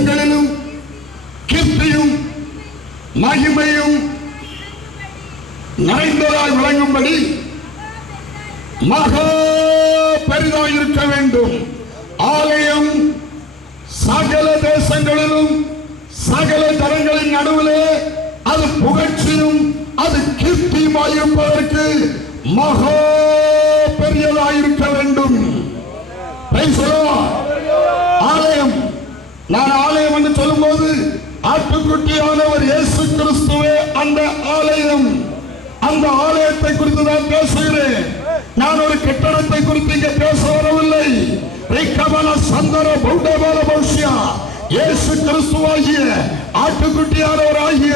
தேசங்களிலும் கீர்த்தியும் மகிமையும் நிறைந்ததாய் விளங்கும்படி மகா பெரிதாய் இருக்க வேண்டும். ஆலயம் சகல தேசங்களிலும் சகல தரங்களின் நடுவிலே அது புகழ்ச்சியும் அது கீர்த்தியுமாய் இருப்பதற்கு மகா பெரியதாயிருக்க வேண்டும். Praise ஆலயம் நான் ஆலயம் என்று சொல்லும்போது ஆட்டுக்குட்டியானவர் இயேசு கிறிஸ்துவே அந்த ஆலயம். அந்த ஆலயத்தை குறித்து நான் பேசுகிறேன். நான் ஒரு கட்டடத்தை குறித்து இங்கே பேச வரவில்லை. ரிக்கபல சந்தர பௌடபால பௌஷ்யா இயேசு கிறிஸ்துவாகிய ஆட்டுக்குட்டியானவர் ஆகிய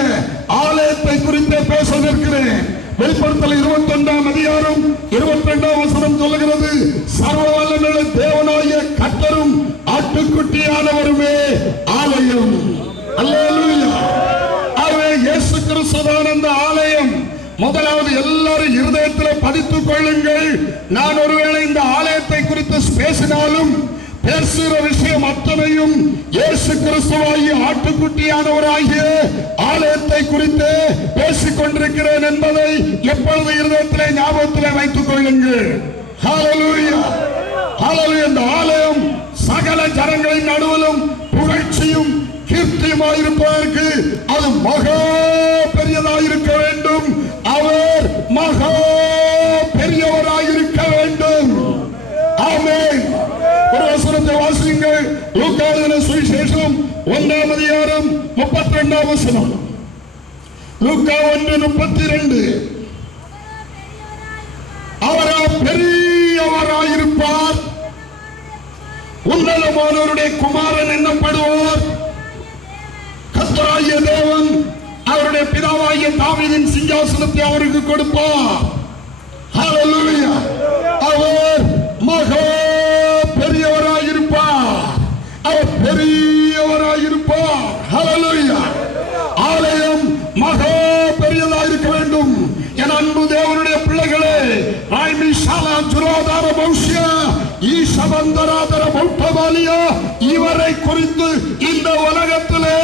நான் ஒருவேளை இந்த ஆலயத்தை குறித்து பேசினாலும் பேசுகிற விஷயம் அத்தனையும் இயேசு கிறிஸ்துவாகிய ஆட்டுக்குட்டியானவராகிய ஆலயத்தை குறித்து பேசிக் கொண்டிருக்கிறேன் என்பதை எப்பொழுது இருதயத்திலே ஞாபகத்திலே வைத்துக் கொள்ளுங்கள். இந்த ஆலயம் சகல ஜனங்களின் நடுவிலும் புகழ்ச்சியும் கீர்த்தியுமாயிருப்பதற்கு அது மகா பெரியதாயிருக்க வேண்டும். அவர் மகா பெரியவராயிருக்க வேண்டும் ஆமென் ஒரு வசனத்தை வாசியுங்கள் லூக்காளுதின சுவிசேஷம் ஒன்றாம் அதிகாரம் முப்பத்தி ரெண்டாம் வசனம். லூக்கா ஒன்று முப்பத்தி ரெண்டு அவரா பெரியவராயிருப்பார். உன்னதமானவருடைய குமாரன் என்னப்படுவார்? கத்தராகிய தேவன் அவருடைய பிதாவாகிய தாவீதின் சிங்காசனத்தை அவருக்கு கொடுப்பார். அவர் மகா பெரியவராயிருப்பார். அவர் பெரிய இருப்பார் ஆலயம் மகா பெரியதாயிருக்க வேண்டும். என் அன்பு தேவனுடைய பிள்ளைகளே ராய்மி ஷாலா ஈசபந்தராதர பௌத்தபாலியா இவரை குறித்து இந்த உலகத்திலே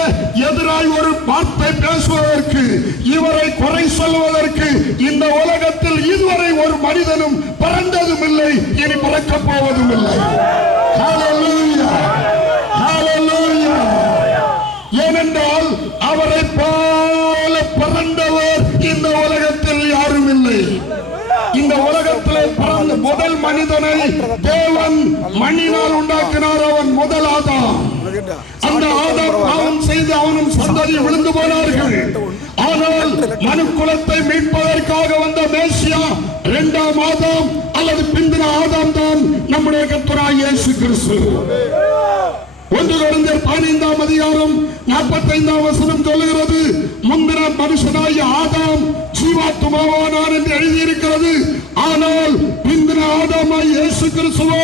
எதிராய் ஒரு வார்த்தை பேசுவதற்கு இவரை குறை சொல்வதற்கு இந்த உலகத்தில் இதுவரை ஒரு மனிதனும் பிறந்ததும் இல்லை இனி பிறக்கப் போவதும் இல்லை போனார்கள். ஆனால் மனு குலத்தை மீட்பதற்காக வந்த மேசியா இரண்டாம் ஆதாம் அல்லது பிந்தின ஆதாம் தான் நம்முடைய கத்தராய் இயேசு கிறிஸ்து. ஒன்று குழந்தையர் பதினைந்தாம் அதிகாரம் நாற்பத்தைந்தாம் வசனம் சொல்லுகிறது முந்தின மனுஷனாகிய ஆதாம் ஜீவாத்துமாவானார் என்று எழுதியிருக்கிறது. ஆனால் பிந்தின ஆதாமாய் இயேசு கிறிஸ்துவோ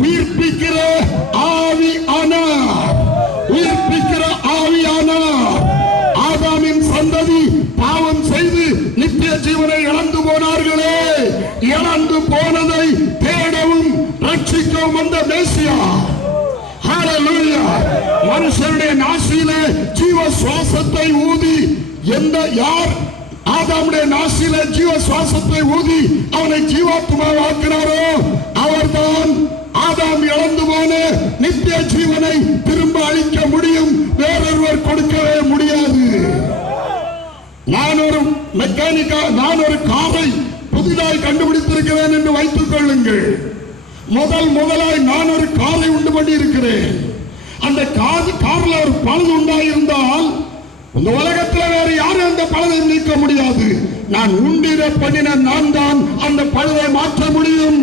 உயிர்ப்பிக்கிற ஆவி ஆனார் உயிர்ப்பிக்கிற ஆவி ஆனார் ஆதாமின் சந்ததி பாவம் செய்து நித்திய ஜீவனை இழந்து போனார்களே. இழந்து போனதை தேடவும் ரட்சிக்கவும் வந்த மேசியா. ஹalleluya மனுஷனுடைய ஜீவ சுவாசத்தை ஊதி எந்த யார் ஆதாமுடைய நாசியில ஜீவ சுவாசத்தை ஊதி அவனை ஜீவாத்மாவாக்கினாரோ அவர்தான் ஆதாம் இழந்து போன நித்திய ஜீவனை திரும்ப அளிக்க முடியும். வேறொருவர் கொடுக்கவே முடியாது. நான் ஒரு மெக்கானிக்கா நான் ஒரு காரை புதிதாய் கண்டுபிடித்திருக்கிறேன் என்று வைத்துக் கொள்ளுங்கள். முதல் முதலாய் நான் ஒரு காரை உண்டு பண்ணி இருக்கிறேன் அந்த காது கார்ல ஒரு பழுது உண்டாயிருந்தால் இந்த உலகத்துல வேற யாரும் அந்த பழுதை நீக்க முடியாது. நான் உண்டிர பண்ணின நான் தான் அந்த பழுதை மாற்ற முடியும்.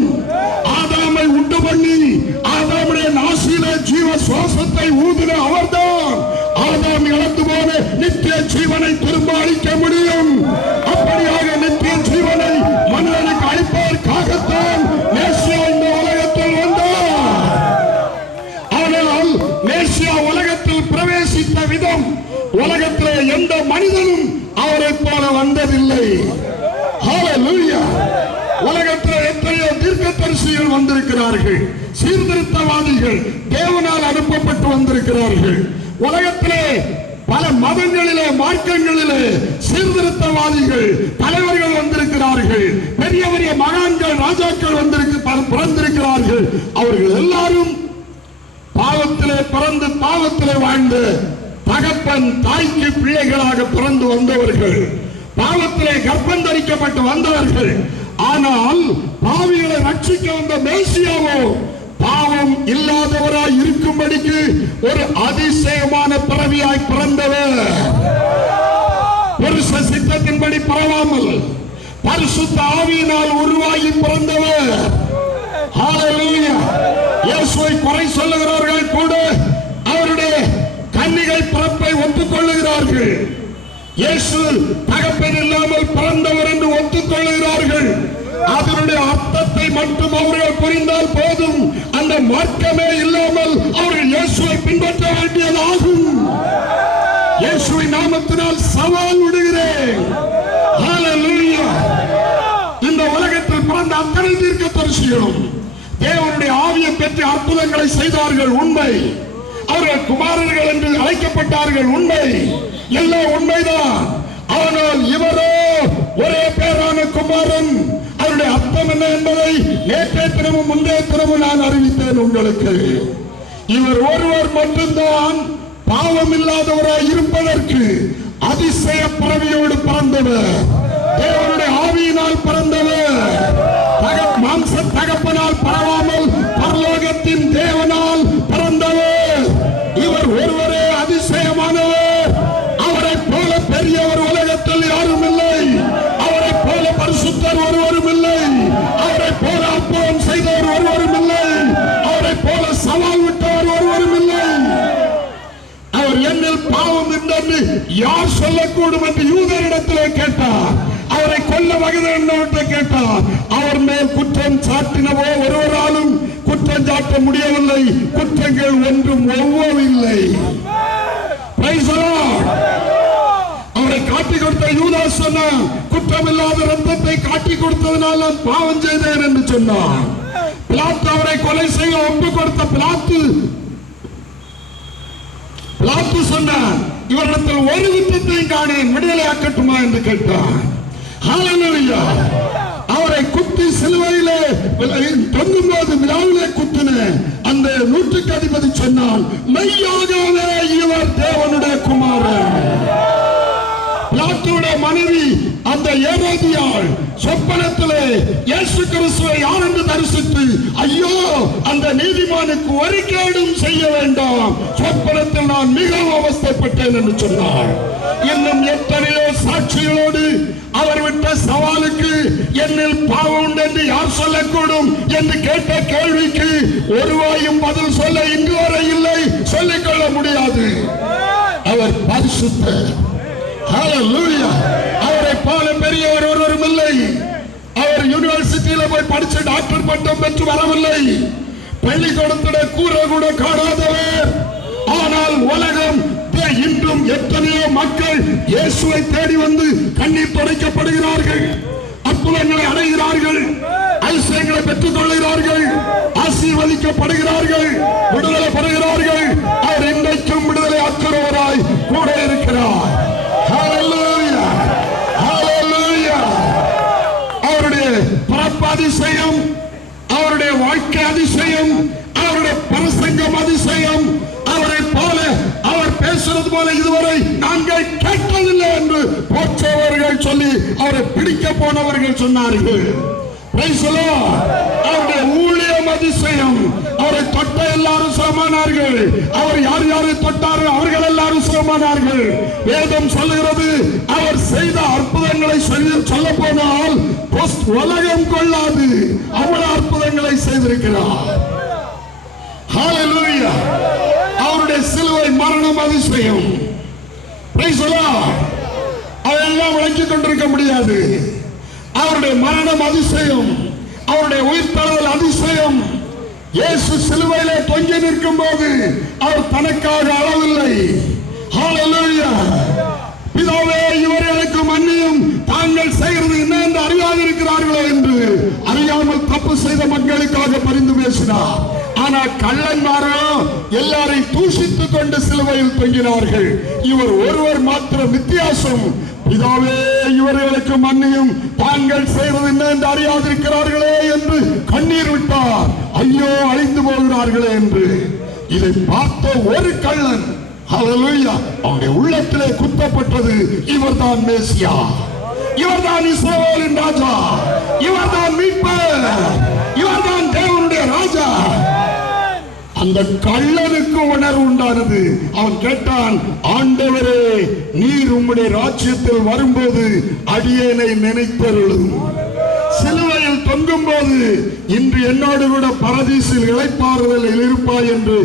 ஆதாமை உண்டு பண்ணி ஆதாமுடைய நாசியில ஜீவ சுவாசத்தை ஊதின அவர்தான். ஆதாம் ஜீவனை திரும்ப அளிக்க முடியும். அப்படியாக நித்திய ஜீவனை மனிதனுக்கு அளிப்பதற்காகத்தான் மேசியா இந்த உலகத்தில் வந்தார். ஆனால் மேசியா உலகத்தில் பிரவேசித்த விதம் உலகத்திலே எந்த மனிதனும் அவரை போல வந்ததில்லை. உலகத்தில் எத்தனையோ தீர்க்கதரிசிகள் வந்திருக்கிறார்கள். சீர்திருத்தவாதிகள் தேவனால் அனுப்பப்பட்டு வந்திருக்கிறார்கள். உலகத்திலே பல மதங்களிலே மார்க்கங்களிலே சீர்திருத்தவாதிகள் தலைவர்கள் வந்திருக்கிறார்கள். பெரிய பெரிய மகான்கள் ராஜாக்கள் வந்திருக்கு பிறந்திருக்கிறார்கள். அவர்கள் எல்லாரும் பாவத்திலே பிறந்து பாவத்திலே வாழ்ந்து தகப்பன் தாய்க்கு பிள்ளைகளாக பிறந்து வந்தவர்கள். பாவத்திலே கர்ப்பம் தரிக்கப்பட்டு வந்தவர்கள். ஆனால் பாவிகளை ரட்சிக்க வந்த மேசியாவோ பாவம் இல்லாதவராய் இருக்கும்படிக்கு ஒரு அதிசயமான பிறவியாய் பிறந்தவர். புருஷ சித்தத்தின்படி பரவாமல் பரிசுத்த ஆவியினால் உருவாகி பிறந்தவர். இயேசுவை குறை சொல்லுகிறவர்கள் கூட அவருடைய கன்னிகை பிறப்பை ஒத்துக்கொள்ளுகிறார்கள் இயேசு தகப்பன் இல்லாமல் பிறந்தவர் என்று ஒத்துக்கொள்ளுகிறார்கள் அதனுடைய அர்த்தத்தை மட்டும் அவர்கள் புரிந்தால் போதும். அந்த மார்க்கமே இல்லாமல் அவர்கள் இயேசுவை பின்பற்ற வேண்டியதாகும். இயேசுவை நாமத்தினால் சவால் விடுகிறேன். இந்த உலகத்தில் பிறந்த அத்தனை தீர்க்க தரிசிகளும் தேவனுடைய ஆவியை பெற்று அற்புதங்களை செய்தார்கள் உண்மை. அவர்கள் குமாரர்கள் என்று அழைக்கப்பட்டார்கள் உண்மை. எல்லாம் உண்மைதான். ஆனால் இவரோ ஒரே பேரான குமாரன். அவருடைய என்ன என்பதை நேற்றைய தினமும் முந்தைய தினமும் நான் அறிவித்தேன் உங்களுக்கு. இவர் ஒருவர் மட்டும்தான் பாவம் இல்லாதவராய் இருப்பதற்கு அதிசய பிறவியோடு பிறந்தவர். தேவனுடைய ஆவியினால் பிறந்தவர். மாம்ச தகப்பனால் யார் சொல்லக்கூடும் என்று யூதரிடத்திலே கேட்டார். அவரை கொல்ல வகதை என்னவற்றை கேட்டார். அவர் மேல் குற்றம் சாட்டினவோ ஒருவராலும் குற்றம் சாட்ட முடியவில்லை. குற்றங்கள் ஒன்றும் ஒவ்வொருவில்லை அவரை காட்டி கொடுத்த யூதா சொன்னான் குற்றமில்லாத ரத்தத்தை காட்டி கொடுத்ததனால் நான் பாவம் செய்தேன் என்று சொன்னான் பிளாத்து அவரை கொலை செய்ய ஒப்பு கொடுத்த பிளாத்து பிளாத்து சொன்னார். இவரிடத்தில் ஒரு குற்றத்தையும் காணேன் விடுதலையாக்கட்டுமா என்று கேட்டார். அவரை குத்தி சிலுவையிலே தொங்கும் போது விழாவிலே குத்தின அந்த நூற்றுக்கு அதிபதி சொன்னான் மெய்யாகவே இவர் தேவனுடைய குமாரன். லாத்துடைய மனைவி அந்த ஏரோதியாள் சொப்பனத்திலே இயேசு கிறிஸ்துவை ஆனந்து தரிசித்து ஐயோ அந்த நீதிமானுக்கு ஒரு கேடும் செய்ய வேண்டாம். சொப்பனத்தில் நான் மிகவும் அவஸ்தைப்பட்டேன் என்று சொன்னார் இன்னும் எத்தனையோ சாட்சிகளோடு அவர் விட்ட சவாலுக்கு என்னில் பாவம் உண்டு என்று யார் சொல்லக்கூடும் என்று கேட்ட கேள்விக்கு ஒருவாயும் பதில் சொல்ல இன்று வரை இல்லை. சொல்லிக்கொள்ள முடியாது. அவர் பரிசுத்தர் அவரை போல பெரியவர் ஒருவரும் இல்லை. அவர் யூனிவர்சிட்டியில போய் படிச்சு டாக்டர் பட்டம் பெற்று வரவில்லை. பள்ளிக்கூடத்திட கூற கூட காணாதவர். ஆனால் உலகம் தே- இன்றும் எத்தனையோ மக்கள் இயேசுவை தேடி வந்து கண்ணீர் துடைக்கப்படுகிறார்கள். அற்புதங்களை அடைகிறார்கள். அதிசயங்களை பெற்றுக் கொள்கிறார்கள். ஆசீர்வதிக்கப்படுகிறார்கள். விடுதலை பெறுகிறார்கள் அவர் இன்றைக்கும் விடுதலை ஆக்குறவராய் கூட இருக்கிறார். அதிசயம் அவருடைய வாழ்க்கை அதிசயம் அவருடைய பிரசங்கம் அதிசயம். அவரை போல அவர் பேசுறது போல இதுவரை நாங்கள் கேட்டதில்லை என்று போற்றவர்கள் சொல்லி அவரை பிடிக்க போனவர்கள் சொன்னார்கள். அவருடைய ஊழியம் அதிசயம். சுகமானார்கள். அவர் யார் யாரை தொட்டாரோ அவர்கள் எல்லாரும் சுகமானார்கள். வேதம் சொல்லுகிறது அவர் செய்த அற்புதங்களை சொல்லி சொல்ல போனால் உலகம் கொள்ளாது. அவ்வளவு அற்புதங்களை செய்திருக்கிறார். அவருடைய சிலுவை மரணம் அதிசயம். Praise விளக்கிக் கொண்டிருக்க முடியாது. அவருடைய மரணம் அதிசயம். அவருடைய உயிர்த்தழுதல் அதிசயம். இயேசு சிலுவையில தொங்கி நிற்கும் போது அவர் தனக்காக அளவில்லை. பிதாவே இவர் எனக்கு மன்னியும். தாங்கள் செய்கிறது என்ன என்று அறியாதிருக்கிறார்களோ என்று அறியாமல் தப்பு செய்த மக்களுக்காக பரிந்து பேசினார். ஆனா கள்ளன்மாரோ எல்லாரையும் தூஷித்துக் கொண்டு சிலுவையில் தொங்கினார்கள். இவர் ஒருவர் மாத்திரம் வித்தியாசம் இதாவே இவர்களுக்கு மன்னியும். தாங்கள் செய்வது என்ன என்று அறியாதிருக்கிறார்களே என்று கண்ணீர் விட்டார். ஐயோ அழிந்து போகிறார்களே என்று. இதை பார்த்த ஒரு கள்ளன் ஹalleluya அவனுடைய உள்ளத்திலே குத்தப்பட்டது. இவர்தான் மேசியா. இவர்தான் இஸ்ரவேலின் ராஜா. இவர்தான் மீட்பர் இவர்தான் தேவனுடைய ராஜா. அந்த கள்ளனுக்கு உணர்வு உண்டானது. அவன் கேட்டான் ஆண்டவரே நீர் உம்முடைய ராஜ்யத்தில் வரும்போது அடியேனை நினைத்தருளும். சிலுவையில் தொங்கும் போது இன்று என்னோடு கூட பரதீசில் இழைப்பாறுதலில் இருப்பாய் என்று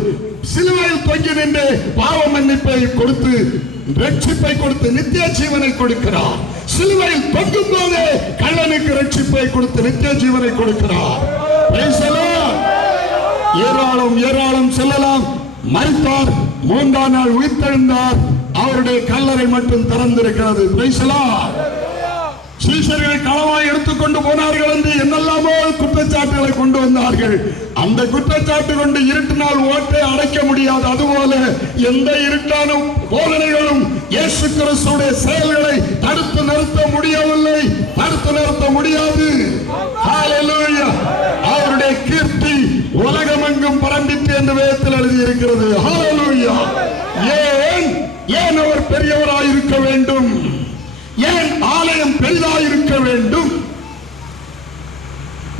சிலுவையில் தொங்கி நின்று பாவ மன்னிப்பை கொடுத்து ரட்சிப்பை கொடுத்து நித்திய ஜீவனை கொடுக்கிறார். சிலுவையில் தொங்கும் போதே கள்ளனுக்கு ரட்சிப்பை கொடுத்து நித்திய ஜீவனை கொடுக்கிறார் ஏராளம் ஏராளம் செல்லலாம். மறித்தார். மூன்றாம் நாள் உயிர்த்தெழுந்தார். அவருடைய கல்லறை மட்டும் திறந்திருக்கிறது. பேசலாம். சீஷர்களை களவாய் எடுத்துக்கொண்டு போனார்கள் என்று என்னெல்லாமோ குற்றச்சாட்டுகளை கொண்டு வந்தார்கள். அந்த குற்றச்சாட்டு கொண்டு இருட்டினால் ஓட்டை அடைக்க முடியாது. அதுபோல எந்த இருட்டான போதனைகளும் இயேசு கிறிஸ்துடைய செயல்களை தடுத்து நிறுத்த முடியவில்லை. தடுத்து நிறுத்த முடியாது. அவருடைய கீர்த்தி உலகமெங்கும் பரம்பிட்டு என்று வேதத்தில் எழுதியிருக்கிறது. ஏன்? ஏன் அவர் பெரியவராய் இருக்க வேண்டும்? ஏன் ஆலயம் பெரிதாயிருக்க வேண்டும்?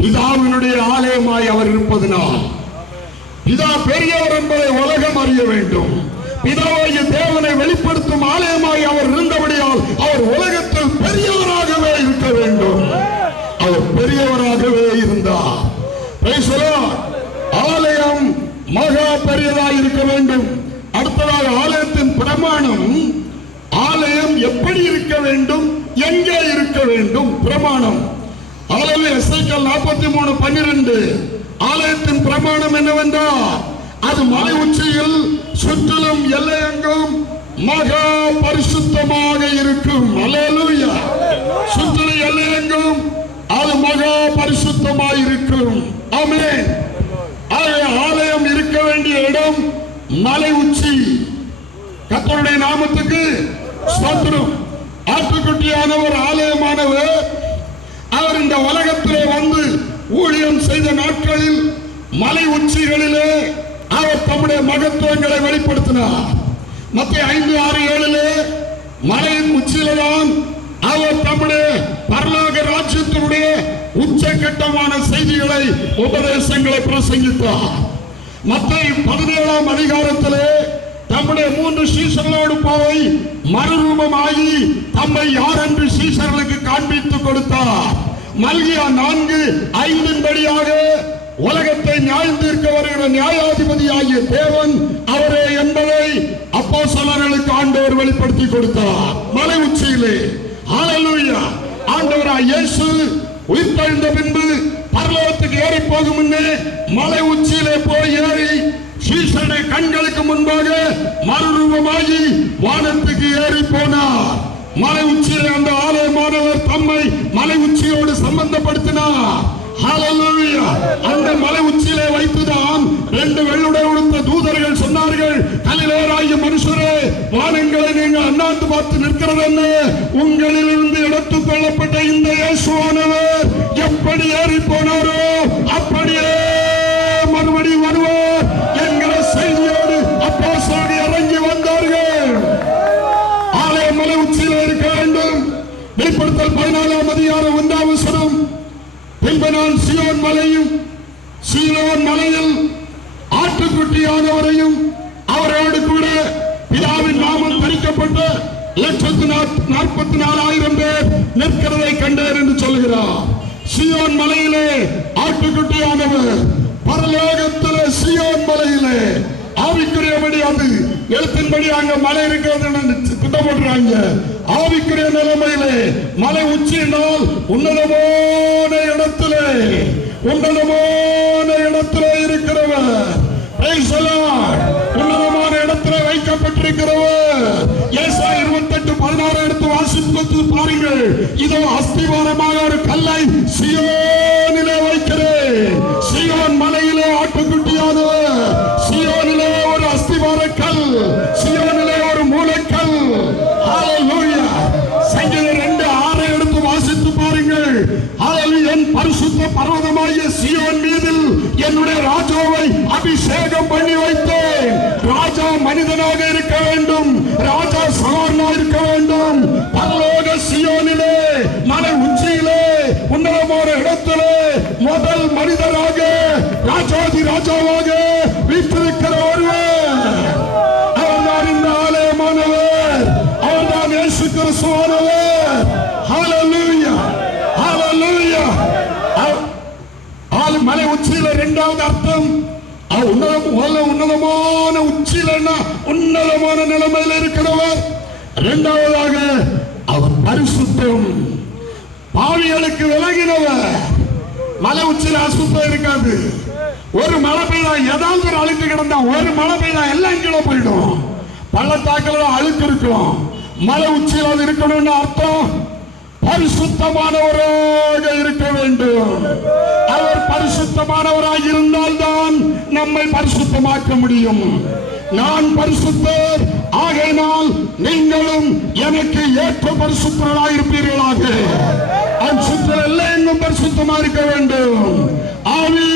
பிதாவினுடைய ஆலயமாய் அவர் இருப்பதனால். பிதா பெரியவர் என்பதை உலகம் அறிய வேண்டும். பிதாவாகிய தேவனை வெளிப்படுத்தும் ஆலயமாய் அவர் இருந்தபடியால் அவர் உலகத்தில் பெரியவராகவே இருக்க வேண்டும். அவர் பெரியவராகவே இருந்தார். ஆலயம் மகா பெரியதாய் இருக்க வேண்டும். அடுத்ததாக ஆலயத்தின் பிரமாணம் ஆலயம் எப்படி இருக்க வேண்டும்? எங்கே இருக்க வேண்டும்? பிரமாணம். ஆலய எஸ்ஐக்கள் நாற்பத்தி மூணு பன்னிரண்டு. ஆலயத்தின் பிரமாணம் என்னவென்றால் அது மலை உச்சியில் சுற்றிலும் எல்லையெங்கும் மகா பரிசுத்தமாக இருக்கும். அல்லேலூயா. சுற்றிலும் எல்லையெங்கும் அது மகா பரிசுத்தமாக இருக்கும். ஆமே ஆலயம் இருக்க வேண்டிய இடம் மலை உச்சி. கத்தருடைய நாமத்துக்கு ஸ்தோத்திரம் ஆட்டுக்குட்டியானவர் ஆலயமானவர். அவர் இந்த உலகத்திலே வந்து ஊழியம் செய்த நாட்களில் மலை உச்சிகளிலே அவர் தம்முடைய மகத்துவங்களை வெளிப்படுத்தினார். மத்திய ஐந்து ஆறு ஏழிலே மலையின் உச்சியில்தான் அவர் தம்முடைய பரலோக ராஜ்யத்தினுடைய உச்சகட்டமான செய்திகளை உபதேசங்களை பிரசங்கித்தார். மத்திய பதினேழாம் அதிகாரத்திலே தம்முடைய மூன்று சீசர்களோடு போய் மறுரூபமாகி தம்மை யார் என்று சீசர்களுக்கு காண்பித்து கொடுத்தார். மல்கியா நான்கு ஐந்தின் படியாக உலகத்தை நியாயம் தீர்க்க வருகிற நியாயாதிபதி ஆகிய தேவன் அவரே என்பதை அப்போ ஆண்டவர் வெளிப்படுத்தி கொடுத்தார். மலை உச்சியிலே. ஹalleluya. ஆண்டவராய் இயேசு உயிர்த்தெழுந்த பின்பு பரலோகத்துக்கு ஏறி போகும் முன்னே மலை உச்சியிலே போய் ஏறி சீசனுடைய கண்களுக்கு முன்பாக மறுரூபமாகி வானத்துக்கு ஏறி போனார் மலை உச்சியில் அந்த ஆலயமானவர் தம்மை மலை உச்சியோடு சம்பந்தப்படுத்தினார். அந்த மலை உச்சியிலே வைத்துதான் ரெண்டு வெள்ளுடைய உடுத்த தூதர்கள் சொன்னார்கள் கலிலேராகிய மனுஷரே வானங்களை நீங்கள் அண்ணாந்து பார்த்து நிற்கிறது என்ன உங்களில் இருந்து எடுத்துக் கொள்ளப்பட்ட இந்த இயேசுவானவர் எப்படி ஏறி போனாரோ அப்படியே மறுபடியும் வருவார். மலையும் சீலோன் மலையில் ஆட்டுக்குட்டியானவரையும் அவரோடு கூட பிதாவின் நாமம் தரிக்கப்பட்ட லட்சத்து நாற்பத்தி நாலாயிரம் பேர் நிற்கிறதை கண்டார் என்று சொல்கிறார். சியோன் மலையிலே ஆட்டுக்குட்டியானவர் பரலோகத்திலே சியோன் மலையிலே. ஆவிக்குரியபடி அது எழுத்தின்படி அங்க மலை இருக்கிறது திட்டப்படுறாங்க ஆவிக்குரிய நிலைமையிலே மலை உச்சியினால் உன்னதமான இடத்திலே உன்னதமான இடத்துல இருக்கிறவர். உன்னதமான இடத்துல வைக்கப்பட்டிருக்கிறவர். ஏசா இருபத்தெட்டு பதினாறு எடுத்து வாசித்து பாருங்கள். இதோ அஸ்திவாரமாக ஒரு கல்லை சியோனிலே மலை உச்சியில இரண்டாவது அர்த்தம். அவர் உன்னதம் முதல்ல உன்னதமான உச்சியிலன்னா உன்னதமான நிலைமையில இருக்கிறவர். இரண்டாவதாக அவர் பரிசுத்தம். பாவிகளுக்கு விலகினவர். மலை உச்சியில அசுத்தம் இருக்காது. ஒரு மழை பெய்தா ஏதாவது ஒரு அழுக்கு கிடந்தா ஒரு மழை பெய்தா எல்லாம் கீழே போயிடும். பள்ளத்தாக்கில் அழுக்கு இருக்கும். மலை உச்சியில் அது இருக்கணும்னு அர்த்தம். பரிசுத்தமானவராக இருக்க வேண்டும். அவர் பரிசுத்தமானவராக இருந்தால்தான் நம்மை பரிசுத்தமாக்க முடியும். நான் பரிசுத்தர் ஆகையினால் நீங்களும் எனக்கு ஏற்ற பரிசுத்தர்களாக இருப்பீர்களாக. அவன் எல்லாம் எங்கும் பரிசுத்தமா இருக்க வேண்டும். ஆவி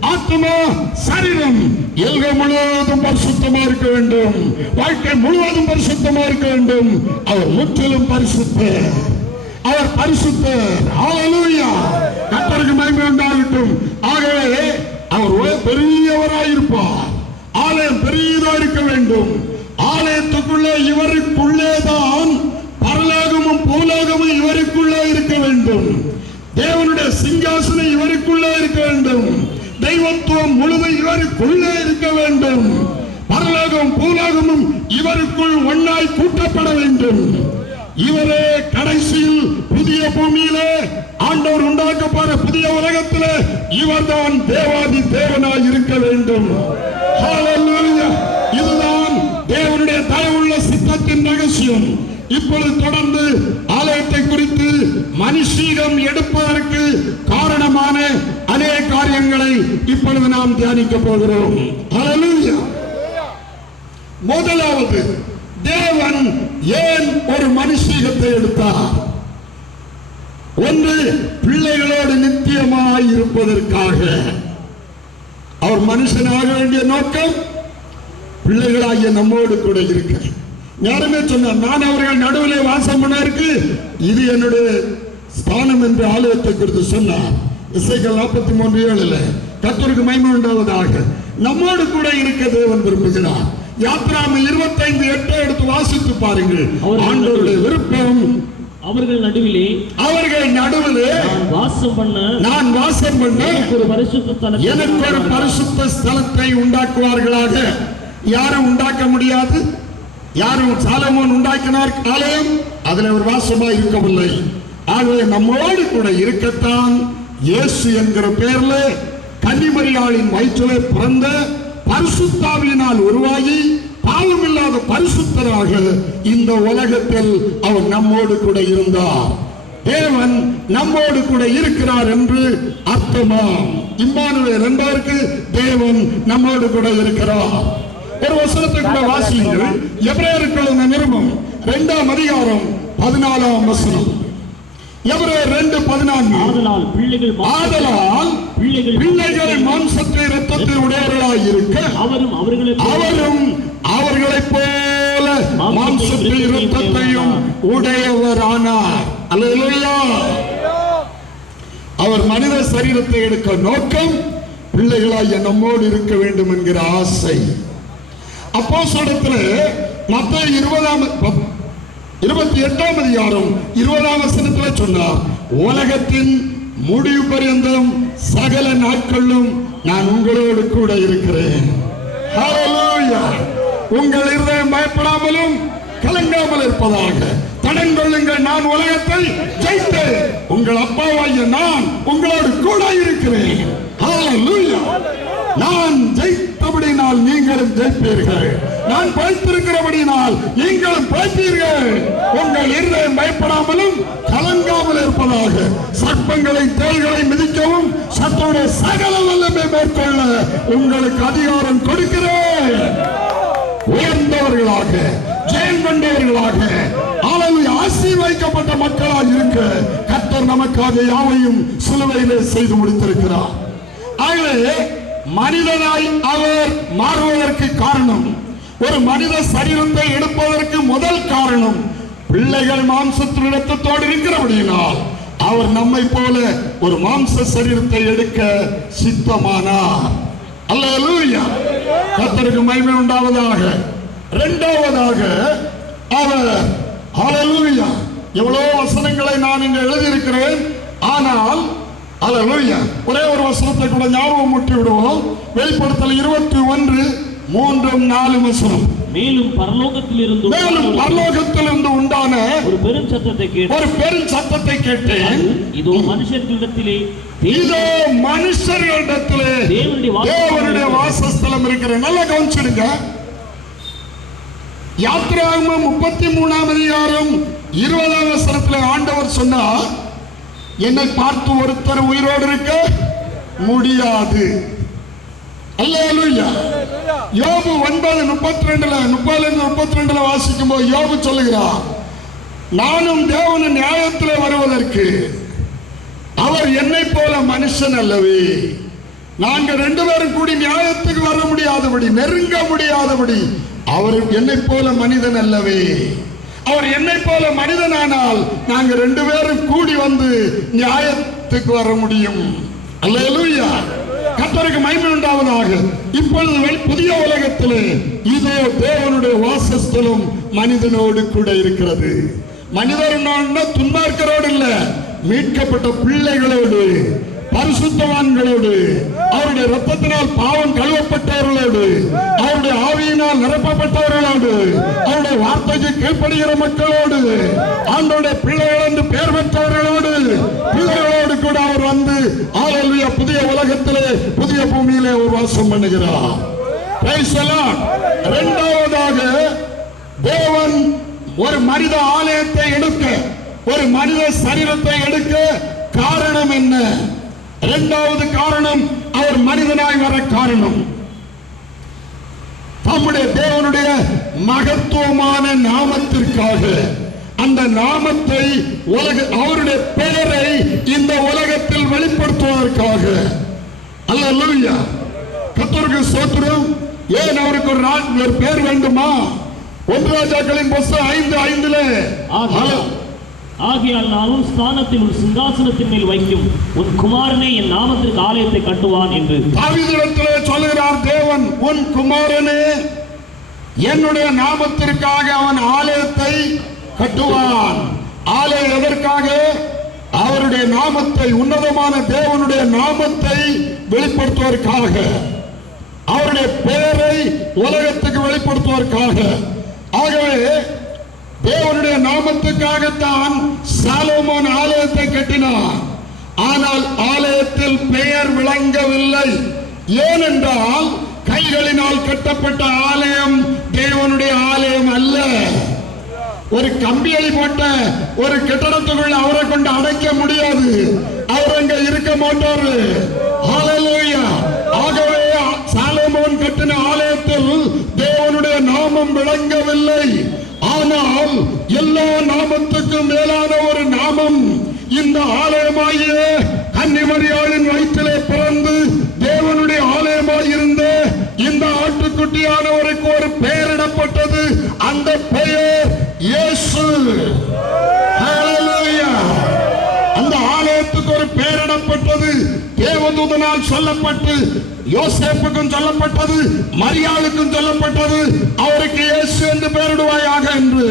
ஆத்மா சரீரம் எல்கை முழுவதும் பரிசுத்தமா இருக்க வேண்டும். வாழ்க்கை முழுவதும் பரிசுத்தமா இருக்க வேண்டும். அவர் முற்றிலும் பரிசுத்தர். பரிசுத்தர் ஹalleluya. கர்த்தருக்கு மகிமை உண்டாகட்டும். ஆகவே அவர் ஒரு பெரியவராயிருப்பார். ஆலயம் பெரியதா இருக்க வேண்டும். ஆலயத்துக்குள்ளே இவருக்குள்ளே தான் பரலோகமும் பூலோகமும் இவருக்குள்ளே இருக்க வேண்டும். தேவனுடைய சிங்காசனம் இவருக்குள்ளே இருக்க வேண்டும். தெய்வத்துவம் முழுதும் இவருக்குள்ளே இருக்க வேண்டும். பரலோகம் பூலோகமும் இவருக்குள் ஒன்னாய் கூட்டப்பட வேண்டும். இவரே கடைசியில் புதிய பூமியிலே ஆண்டவர் உண்டாக்க போற புதிய உலகத்திலே இவர்தான் தேவாதி தேவனாய் இருக்க வேண்டும். இதுதான் தேவனுடைய தயவுள்ள சித்தத்தின் ரகசியம். இப்பொழுது தொடர்ந்து ஆலயத்தை குறித்து மனுஷீகம் எடுப்பதற்கு காரணமான அநேக காரியங்களை இப்பொழுது நாம் தியானிக்க போகிறோம். முதலாவது தேவன் ஏன் ஒரு மனுஷீகத்தை எடுத்தார்? ஒன்று பிள்ளைகளோடு நித்தியமாய் இருப்பதற்காக. அவர் மனுஷனாக வேண்டிய நோக்கம் பிள்ளைகளாகிய நம்மோடு கூட இருக்க யாருமே சொன்னார் நான் அவர்கள் நடுவிலே வாசம் பண்ணாருக்கு இது என்னுடைய ஸ்தானம் என்று ஆலயத்தை குறித்து சொன்னார். இசைகள் நாற்பத்தி மூன்று ஏழுல கத்தருக்கு மகிமை உண்டாவதாக. நம்மோடு கூட இருக்க தேவன் விரும்புகிறார். யாத்ராம இருபத்தைந்து எட்டை எடுத்து வாசித்து பாருங்கள். ஆண்டவருடைய விருப்பம் அவர்கள் நடுவிலே அவர்கள் நடுவிலே நான் வாசம் பண்ண நான் வாசம் பண்ண எனக்கு ஒரு பரிசுத்த ஸ்தலத்தை எனக்கு ஒரு பரிசுத்த ஸ்தலத்தை உண்டாக்குவார்களாக. யாரும் உண்டாக்க முடியாது. யாரும் சாலமோன் உண்டாக்கினார். ஆலயம் அதுல ஒரு வாசமா இருக்கவில்லை. ஆகவே நம்மோடு கூட இருக்கத்தான் இயேசு என்கிற பெயர்ல கன்னிமரியாளின் வயிற்றிலே பிறந்த பரிசுத்தாவியினால் உருவாகி பாவமில்லாத பரிசுத்தராக இந்த உலகத்தில் அவர் நம்மோடு கூட இருந்தார். தேவன் நம்மோடு கூட இருக்கிறார் என்று அர்த்தமாம். இம்மானுவேல் என்பதற்கு தேவன் நம்மோடு கூட இருக்கிறார். ஒரு வசனத்தை கூட வாசியுங்கள். எபிரேயருக்கு நிருபம் இரண்டாம் அதிகாரம் பதினாலாம் வசனம். ரெண்டு பதினான்கு. ஆதலால் பிள்ளைகள் மாம்சத்தை இரத்தத்தை உடையவர்களாய் இருக்க அவரும் அவர்களுக்கு அவரும் அவர்களைப் போல மாம்சத்தை இரத்தத்தையும் உடையவரானார். அல்லா அவர் மனித சரீரத்தை எடுக்க நோக்கம் பிள்ளைகளாய் நம்மோடு இருக்க வேண்டும் என்கிற ஆசை. அப்போ மத்த இருபதாம் இருபத்தி எட்டாம் அதிகாரம் இருபதாம் வசனத்துல சொன்னார் உலகத்தின் முடிவு பரியந்தம் சகல நாட்களிலும் நான் உங்களோடு கூட இருக்கிறேன். Hallelujah! உங்கள் இருதயம் பயப்படாமலும் கலங்காமல் இருப்பதாக. கடன் கொள்ளுங்கள் நான் உலகத்தை ஜெயித்து உங்கள் அப்பாவாகிய நான் உங்களோடு கூட இருக்கிறேன். நான் ஜெயித்தபடினால் நீங்களும் ஜெயிப்பீர்கள். நான் பழித்திருக்கிறபடினால் நீங்களும் பழிப்பீர்கள் உங்கள் இருதயம் பயப்படாமலும் கலங்காமல் இருப்பதாக. சர்ப்பங்களை தேள்களை மிதிக்கவும் சத்தோட சகல வல்லமை மேற்கொள்ள உங்களுக்கு அதிகாரம் கொடுக்கிறேன். உயர்ந்தவர்களாக ஜெயம் கொண்டவர்களாக அளவு ஆசீர்வதிக்கப்பட்ட மக்களாக இருக்க கர்த்தர் நமக்காக யாவையும் சிலுவையிலே செய்து முடித்திருக்கிறார். ஆகவே மனிதனாய் அவர் மாறுவதற்கு காரணம் ஒரு மனித சரீரத்தை எடுப்பதற்கு முதல் காரணம் பிள்ளைகள் மாம்சத்தின் இரத்தத்தோடு இருக்கிறபடியினால் அவர் நம்மை போல ஒரு மாம்ச சரீரத்தை எடுக்க சித்தமானார். அல்லேலூயா. கர்த்தருக்கு மகிமை உண்டாவதாக. இரண்டாவதாக அவர் அலலூயா எவ்வளவு வசனங்களை நான் இங்கு எழுதியிருக்கிறேன் ஆனால் அலலூயா ஒரே ஒரு வசனத்தை கூட ஞாபகம் முட்டி விடுவோம் வெளிப்படுத்தல் இருபத்தி ஒன்று மூன்றும் நாலு வசனம் மேலும் பரலோகத்தில் இருந்து மேலும் பரலோகத்திலிருந்து உண்டான ஒரு பெரும் சத்தத்தை கேட்டு ஒரு பெரும் சத்தத்தை கேட்டேன். இதோ மனுஷர்களிடத்திலே இதோ மனுஷர்களிடத்திலே தேவனுடைய வாசஸ்தலம் இருக்கிற நல்லா கவனிச்சிடுங்க. யாத்திராகமம் முப்பத்தி மூணாம் அதிகாரம் இருபதாம் வசனத்துல ஆண்டவர் சொன்னார் என்னை பார்த்து ஒருத்தர் உயிரோடு இருக்க முடியாது. யோபு ஒன்பது முப்பத்தி ரெண்டுல முப்பதுல முப்பத்தி ரெண்டுல வாசிக்கும் போது யோபு சொல்லுகிறார் நானும் தேவன நியாயத்தில் வருவதற்கு அவர் என்னை போல மனுஷன் அல்லவே. நாங்கள் ரெண்டு பேரும் கூடி நியாயத்துக்கு வர முடியாதபடி நெருங்க முடியாதபடி அவர் என்னை போல மனிதன் அல்லவே. அவர் என்னை போல மனிதனானால் நாங்கள் ரெண்டு பேரும் கூடி வந்து நியாயத்துக்கு வர முடியும். அல்லேலூயா. கத்தருக்கு மகிமை உண்டாவதாக. இப்பொழுது புதிய உலகத்திலே இதோ தேவனுடைய வாசஸ்தலம் மனிதனோடு கூட இருக்கிறது. மனிதர் துன்மார்க்கரோடு இல்ல மீட்கப்பட்ட பிள்ளைகளோடு பரிசுத்தவான்களோடு அவருடைய ரத்தத்தினால் பாவம் கழுவப்பட்டவர்களோடு அவருடைய ஆவியினால் நிரப்பப்பட்டவர்களோடு அவருடைய வார்த்தைக்கு கீழ்ப்படுகிற மக்களோடு ஆண்டோடைய பிள்ளைகள் என்று பெயர் பெற்றவர்களோடு பிள்ளைகளோடு கூட அவர் வந்து ஆளுடைய புதிய உலகத்திலே புதிய பூமியிலே ஒரு வாசம் பண்ணுகிறார். Praise இரண்டாவதாக தேவன் ஒரு மனித ஆலயத்தை எடுக்க ஒரு மனித சரீரத்தை எடுக்க காரணம் என்ன? இரண்டாவது காரணம் அவர் மனிதனாய் வர காரணம். தம்முடைய தேவனுடைய மகத்துவமான நாமத்திற்காக அந்த நாமத்தை உலக அவருடைய பெயரை இந்த உலகத்தில் வெளிப்படுத்துவதற்காக. அல்ல கத்தருக்கு சோத்திரம் ஏன் அவருக்கு ஒரு நாள் ஒரு பேர் வேண்டுமா? ஒன்று ராஜாக்களின் புஸ்தகம் ஐந்து ஐந்துல. ஆகையால் நானும் ஸ்தானத்தில் உன் சிங்காசனத்தின் மேல் வைக்கும் உன் குமாரனே என் நாமத்திற்கு ஆலயத்தை கட்டுவான் என்று. தாவீதிடத்திலே சொல்லுகிறார் தேவன் உன் குமாரனே என்னுடைய நாமத்திற்காக அவன் ஆலயத்தை கட்டுவான். ஆலயம் எதற்காக? அவருடைய நாமத்தை உன்னதமான தேவனுடைய நாமத்தை வெளிப்படுத்துவதற்காக. அவருடைய பெயரை உலகத்துக்கு வெளிப்படுத்துவதற்காக. ஆகவே தேவனுடைய நாமத்துக்காகத்தான் சாலோமோன் ஆலயத்தை கட்டினார். ஆனால் ஆலயத்தில் பெயர் விளங்கவில்லை. ஏனென்றால் கைகளினால் கட்டப்பட்ட ஆலயம் தேவனுடைய ஆலயம் அல்ல. ஒரு கம்பியை போட்ட ஒரு கட்டடத்துக்குள் அவரை கொண்டு அடைக்க முடியாது. அவர் அங்க இருக்க மாட்டாரு. ஆகவே சாலமோன் கட்டின ஆலயத்தில் தேவனுடைய நாமம் விளங்கவில்லை. ஆனால் எல்லா நாமத்துக்கும் மேலான ஒரு நாமம். இந்த ஆலயமாகிய கன்னிமரியாளின் வயிற்றிலே பிறந்து தேவனுடைய ஆலயமாயிருந்த இந்த ஆட்டுக்குட்டியானவருக்கு ஒரு பெயரிடப்பட்டது. தேவதூதனால் சொல்லப்பட்டு யோசேப்புக்கும் சொல்லப்பட்டது மரியாளுக்கும் சொல்லப்பட்டது அவருக்கு இயேசு என்று பெயரிடுவாயாக என்று.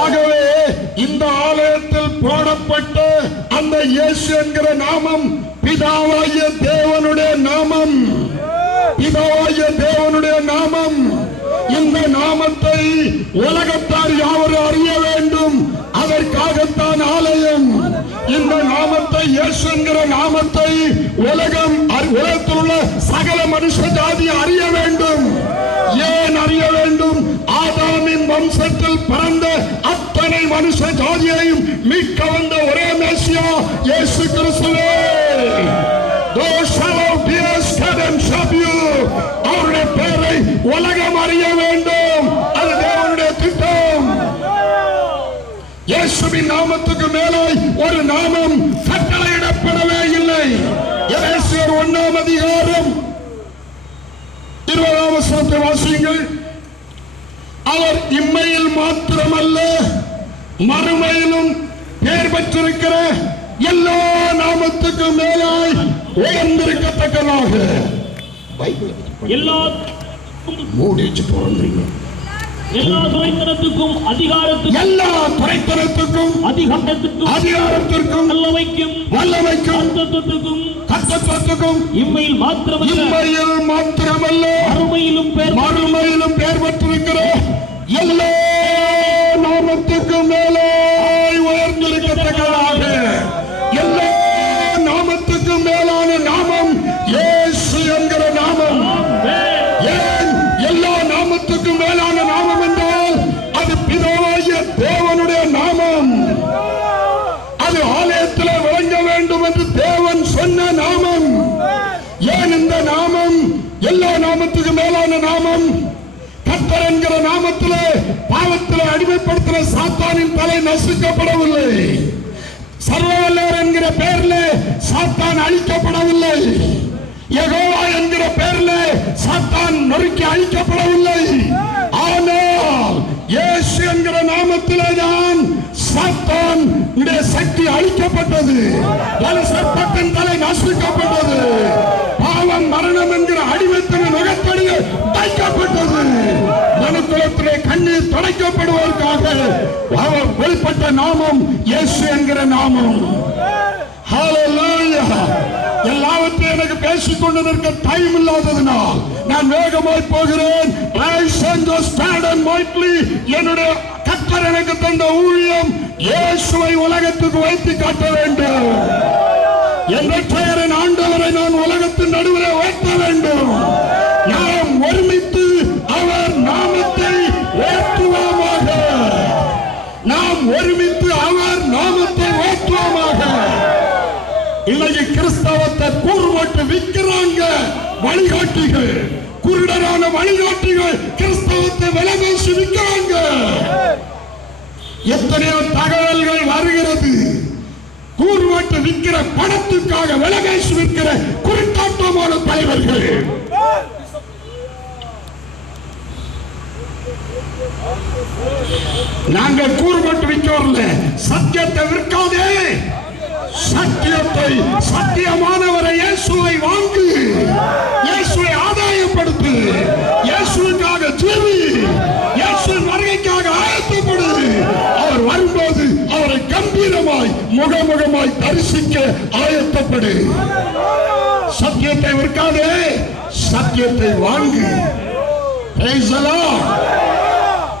ஆகவே இந்த ஆலயத்தில் போடப்பட்ட அந்த இயேசு என்கிற நாமம் பிதாவாகிய தேவனுடைய நாமம். பிதாவாகிய தேவனுடைய நாமம். இந்த நாமத்தை உலகத்தார் யாவரும் அறிய வேண்டும்? அதற்காகத்தான் ஆலயம். இந்த நாமத்தை இயேசு என்கிற நாமத்தை உலகம் உலகத்தில் உள்ள சகல மனுஷ ஜாதி அறிய வேண்டும். ஏன் அறிய வேண்டும்? ஆதாமின் வம்சத்தில் பிறந்த அத்தனை மனுஷ ஜாதியையும் மீட்க வந்த ஒரே மேசியா இயேசு கிறிஸ்துவே. Those அவருடைய பேரை உலகம் அறியவே இயேசுவின் நாமத்துக்கு மேலாய் ஒரு நாமம் கட்டளையிடப்படவே இல்லை. எபேசியர் ஒண்ணாம் அதிகாரம் இருபதாம் வசனத்தை வாசியுங்கள். அவர் இம்மையில் மாத்திரமல்ல மறுமையிலும் பேர் பெற்றிருக்கிற எல்லா நாமத்துக்கும் மேலாய் உயர்ந்திருக்கத்தக்கதாக. எல்லா மூடி வச்சு போறீங்க எல்லா துறைத்தனத்துக்கும் அதிகாரத்துக்கும் எல்லா துறைத்தனத்துக்கும் அதிகாரத்துக்கும் அதிகாரத்திற்கும் வல்லமைக்கும் வல்லமைக்கும் அந்தத்துக்கும் கத்தத்துவத்துக்கும் இம்மையில் மாத்திரமல்ல இம்மையில் மாத்திரமல்ல அருமையிலும் பேர் மறுமையிலும் பெயர் பெற்றிருக்கிற எல்லா நாமத்துக்கும் மேலாய் என்கிற பாவத்திலே அடிமைப்படுத்துகிற சாத்தானின் தலை நசுக்கப்படவில்லை. சர்வவல்லவர் என்கிற பெயர்ல சாத்தான் அழிக்கப்படவில்லை. எகோவா என்கிற பெயர்ல சாத்தான் நொறுக்கி அழிக்கப்படவில்லை. ஆனால் இயேசு என்கிற நாமத்திலே தான் சாத்தான் சக்தி அழிக்கப்பட்டது. வலு சர்ப்பத்தின் தலை நசுக்கப்பட்டது. பாவம் மரணம் என்கிற அடிமைத்தன நுகத்தடிய தைக்கப்பட்டது மனுக்குலத்திலே கண்ணீர் துடைக்கப்படுவதற்காக வெளிப்பட்ட நாமம் இயேசு என்கிற நாமம். எல்லாவற்றையும் எனக்கு பேசிக் கொண்டு நிற்க டைம் இல்லாததினால் நான் வேகமாய் போகிறேன். என்னுடைய கத்தர் எனக்கு தந்த ஊழியம் இயேசுவை உலகத்துக்கு வைத்து காட்ட வேண்டும். என் பெயரின் ஆண்டவரை நான் உலகத்தின் நடுவில் உயர்த்த வேண்டும். ஒருமித்து அவர் நாமத்தை ஓட்டுவோமாக இன்னைக்கு கிறிஸ்தவத்தை கூறுபட்டு விற்கிறாங்க வழிகாட்டிகள். குருடரான வழிகாட்டிகள் கிறிஸ்தவத்தை விலை பேசி விற்கிறாங்க எத்தனையோ தகவல்கள் வருகிறது. கூறுபட்டு விற்கிற பணத்துக்காக விலை பேசி விற்கிற குருட்டாட்டமான தலைவர்கள். நாங்கள் கூறு வரல. சத்தியத்தை விற்காதே. சத்தியத்தை சத்தியமானவரை இயேசுவை வாங்கு. இயேசுவை ஆதாயப்படுத்து. இயேசுவுக்காக ஜீவி. இயேசுவின் வருகைக்காக ஆயத்தப்படு. அவர் வரும்போது அவரை கம்பீரமாய் முகமுகமாய் தரிசிக்க ஆயத்தப்படு. சத்தியத்தை விற்காதே. சத்தியத்தை வாங்கு. Praise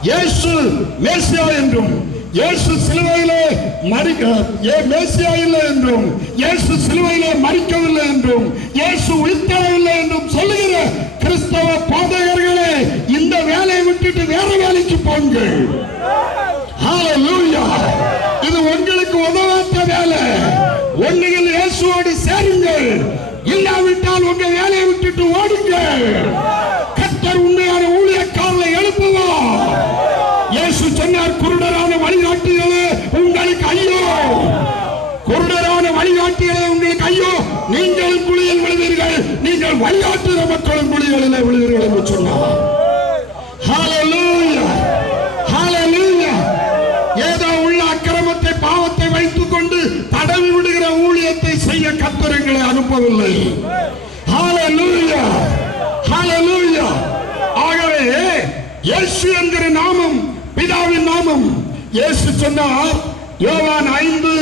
இயேசு மேசியா என்றும் இயேசு சிலுவையிலே மறிக்க ஏ மேசியா இல்லை என்றும் இயேசு சிலுவையிலே மறிக்கவில்லை என்றும் இயேசு உயிர்த்தெழவில்லை என்றும் சொல்லுகிற கிறிஸ்தவ போதகர்களே இந்த வேலையை விட்டுட்டு வேற வேலைக்கு போங்கள். இது உங்களுக்கு உதவாத்த வேலை. ஒன்றுகள் இயேசுவோடு சேருங்கள். இல்லாவிட்டால் உங்க வேலையை விட்டுட்டு ஓடுங்கள் கத்தர் உண்மையான ஊழியக்காரரை எழுப்புவார் இயேசு சொன்னார் குருடரான வழிகாட்டிகளே உங்களுக்கு ஐயோ குருடரான வழிகாட்டிகளே உங்களுக்கு ஐயோ நீங்களும் குழியில் விழுவீர்கள் நீங்கள் வழிகாட்டுகிற மக்களும் குழிகளில் விழுவீர்கள் என்று சொன்னார் Hallelujah. Hallelujah. ஏதோ உள்ள அக்கிரமத்தை பாவத்தை வைத்துக் கொண்டு தடவி விடுகிற ஊழியத்தை செய்ய கத்தரங்களை அனுப்பவில்லை Hallelujah. Hallelujah. ஆகவே இயேசு என்கிற நாமம் பிதாவின் நாமம் இயேசு சொன்னார் யோவான் ஐந்து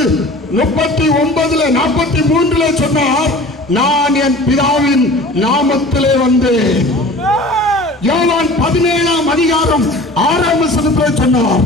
முப்பத்தி ஒன்பதுல நாற்பத்தி மூன்றுல சொன்னார் நான் என் பிதாவின் நாமத்திலே வந்தேன் யோவான் பதினேழாம் அதிகாரம் ஆறாம் வசனத்தில் சொன்னார்.